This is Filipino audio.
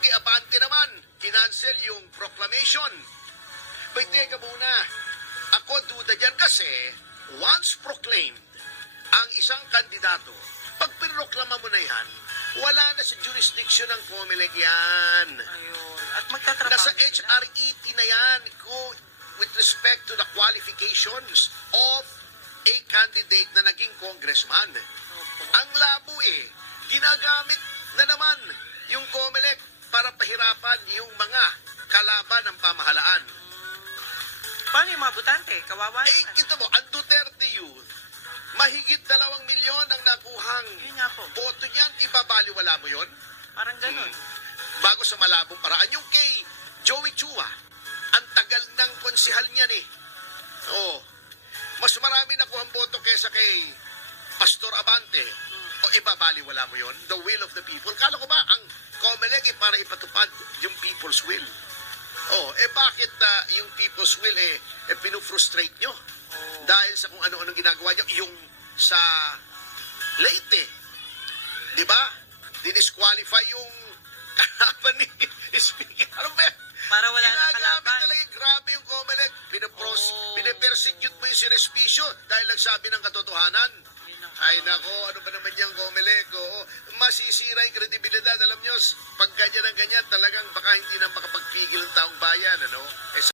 Yung kay Abante naman, kinancel yung proclamation. But teka muna, ako duda dyan kasi once proclaimed ang isang kandidato, pag pinroklama mo na yan, wala na sa jurisdiction ng COMELEC yan. Ayun. At magtatrabaho Nasa sila. HRET na yan with respect to the qualifications of a candidate na naging congressman. Opo. Ang labo ginagamit na naman yung COMELEC para pahirapan yung mga kalaban ng pamahalaan. Paano yung mga butante? Kawawa naman. Kita mo, ang Duterte Youth, mahigit 2 milyon ang nakuhang Yun nga po. boto niyan, ibabaliwala mo yon? Parang ganun. Bago sa malabong paraan. Yung kay Joey Chua, ang tagal ng konsihal niyan Oo. Mas marami nakuhang boto kaysa kay Pastor Abante. O ibabaliwala mo yon? The will of the people. Kala ko ba ang COMELEC para ipatupad yung people's will? Bakit yung people's will pinufrustrate nyo? Dahil sa kung ano-anong ginagawa nyo, yung sa Leyte, di ba? Dinisqualify yung kalaban ni Speaker. Ano ba yan? Para wala na Ginagamit kalaban. talaga, grabe yung COMELEC. Pinapersecute mo yung si Respicio dahil nagsabi ng katotohanan. Ay nako, ano ba naman yung COMELEC? Masisira yung kredibilidad. Alam nyo, pag ganyan ang ganyan, talagang baka hindi na makapagpigil ng taong bayan.